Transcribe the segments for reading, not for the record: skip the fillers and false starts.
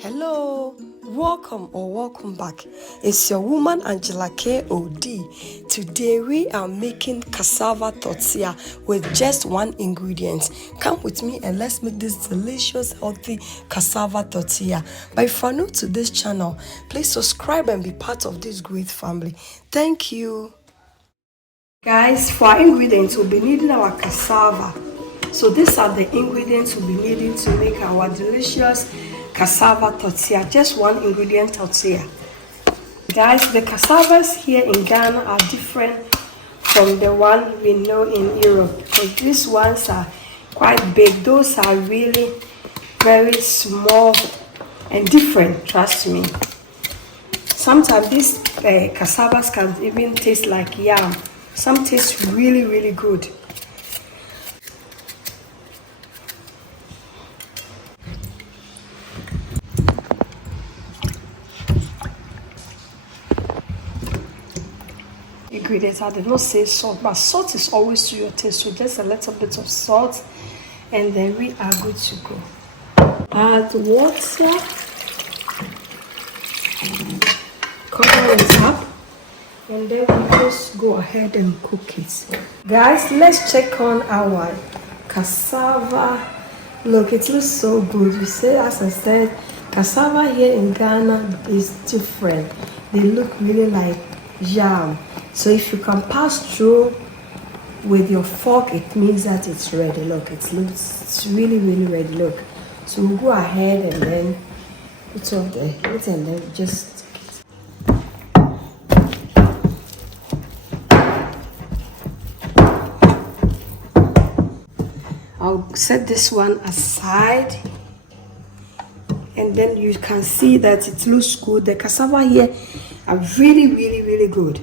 Hello, welcome back. It's your woman Angela K.O.D. Today we are making cassava tortilla with just one ingredient. Come with me and let's make this delicious, healthy cassava tortilla. But if you're new to this channel, please subscribe and be part of this great family. Thank you. Guys, for our ingredients, we'll be needing our cassava. So these are the ingredients we'll be needing to make our delicious cassava tortilla. Just one ingredient tortilla. Guys, the cassavas here in Ghana are different from the one we know in Europe. Because these ones are quite big. Those are really very small and different, trust me. Sometimes these cassavas can even taste like yam. Some taste really good. Ingredients, I did not say salt, but salt is always to your taste, so just a little bit of salt and then we are good to go. Add water, cover it up, and then we just go ahead and cook it. Guys, let's check on our cassava. Look, it looks so good. You see, as I said, cassava here in Ghana is different. They look really like yam. So if you can pass through with your fork, it means that it's ready. Look, it's really ready. Look. So we'll go ahead and then put on the heat and then just I'll set this one aside, and then you can see that it looks good. The cassava here are really good.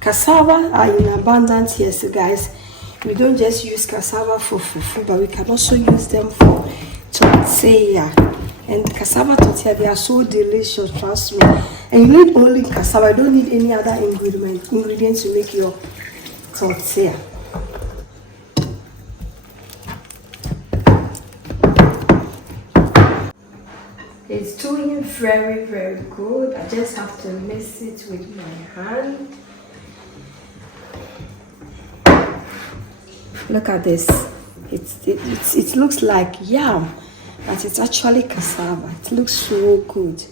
Cassava are in abundance here, so guys, we don't just use cassava for fufu, but we can also use them for tortilla. And cassava tortilla, they are so delicious, trust me. And you need only cassava, you don't need any other ingredients to make your tortilla. It's doing very good. I just have to mix it with my hand. Look at this. It looks like yam, but it's actually cassava. It looks so good.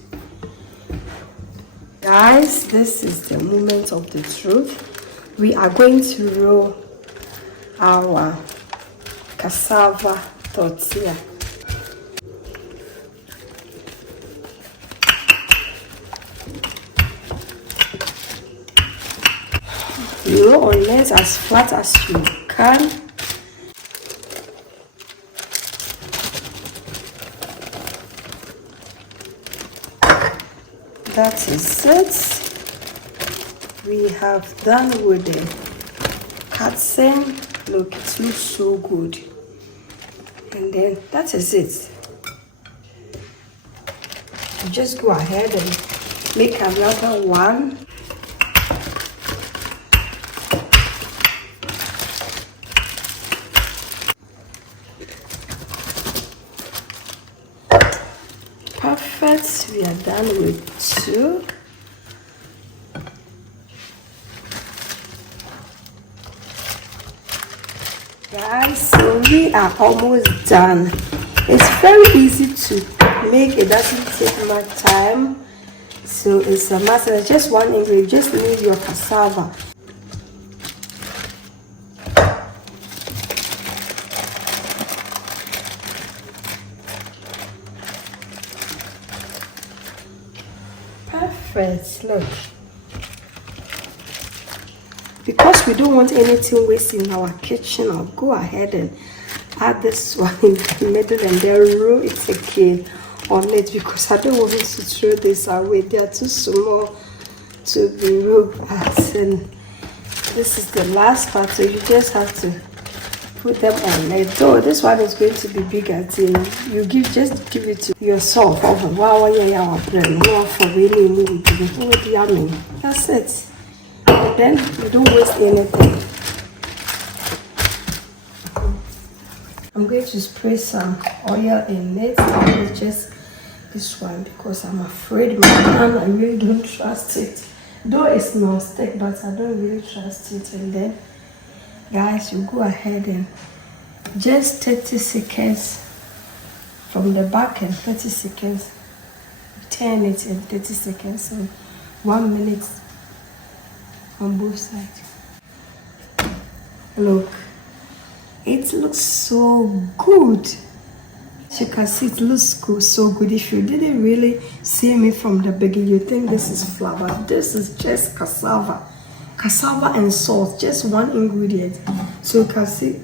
Guys, this is the moment of the truth. We are going to roll our cassava tortilla. Roll on it as flat as you can. That is it. We have done with the cutting. Look, it looks so good. And then that is it. You just go ahead and make another one. Perfect. We are done with two. Guys, so we are almost done. It's very easy to make. It doesn't take much time. So it's a matter of just one ingredient. You just need your cassava. Perfect. Look, because we don't want anything wasting in our kitchen, I'll go ahead and add this one in the middle and then roll it again on it, because I don't want to throw this away. They are too small to be rolled at. And this is the last part, so you just have to put them on it. Though this one is going to be bigger till you just give it to yourself. Wow, yeah, for really yummy. That's it. And then you don't waste anything. I'm going to spray some oil in it. And it's just this one because I'm afraid my hand, I really don't trust it. Though it's non-stick, but I don't really trust it. And then, guys, you go ahead and just 30 seconds from the back and 30 seconds. Turn it in 30 seconds and 1 minute on both sides. Look, it looks so good. As you can see, it looks good, so good. If you didn't really see me from the beginning, you think this is flour. This is just cassava and salt, just one ingredient. So you can see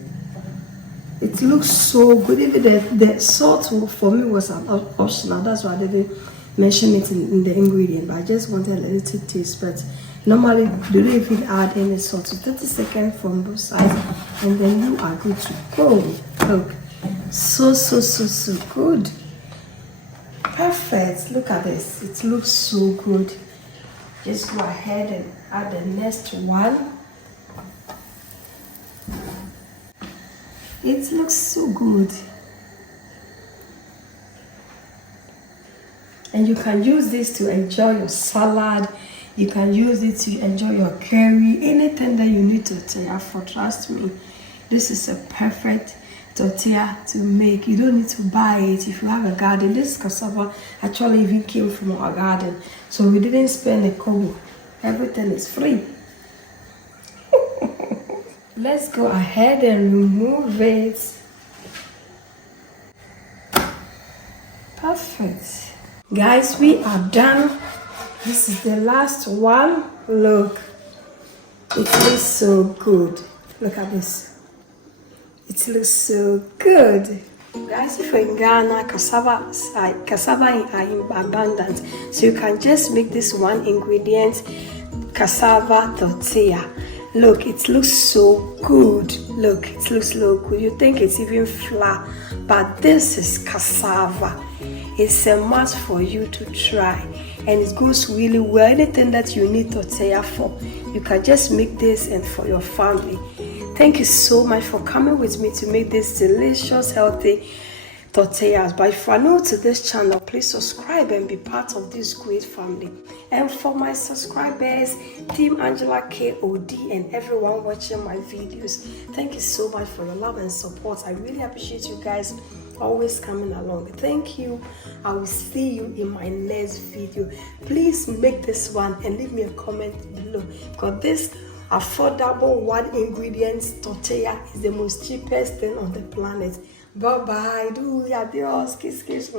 it looks so good. Even the salt for me was an optional. That's why I didn't mention it in the ingredient, but I just wanted a little taste. But normally they don't even add any salt. So 30 seconds from both sides, and then you are good to go. Look, so good. Perfect. Look at this. It looks so good. Just go ahead and add the next one. It looks so good. And you can use this to enjoy your salad. You can use it to enjoy your curry. Anything that you need tortilla for, trust me. This is a perfect tortilla to make. You don't need to buy it if you have a garden. This cassava actually even came from our garden. So we didn't spend a kobo. Everything is free. Let's go ahead and remove it. Perfect. Guys, we are done. This is the last one. Look, it looks so good. Look at this. It looks so good. Guys, if you're in Ghana, cassava are in abundance. So you can just make this one ingredient, cassava tortilla. Look, it looks so good. Look, it looks so good. You think it's even flour, but this is cassava. It's a must for you to try, and it goes really well. Anything that you need tortilla for, you can just make this and for your family. Thank you so much for coming with me to make this delicious, healthy tortillas. But if you are new to this channel, please subscribe and be part of this great family. And for my subscribers, Team Angela KOD, and everyone watching my videos, thank you so much for your love and support. I really appreciate you guys always coming along. Thank you. I will see you in my next video. Please make this one and leave me a comment below, because this affordable one ingredient tortilla is the most cheapest thing on the planet. Bye bye. Do adios. Kiss kiss.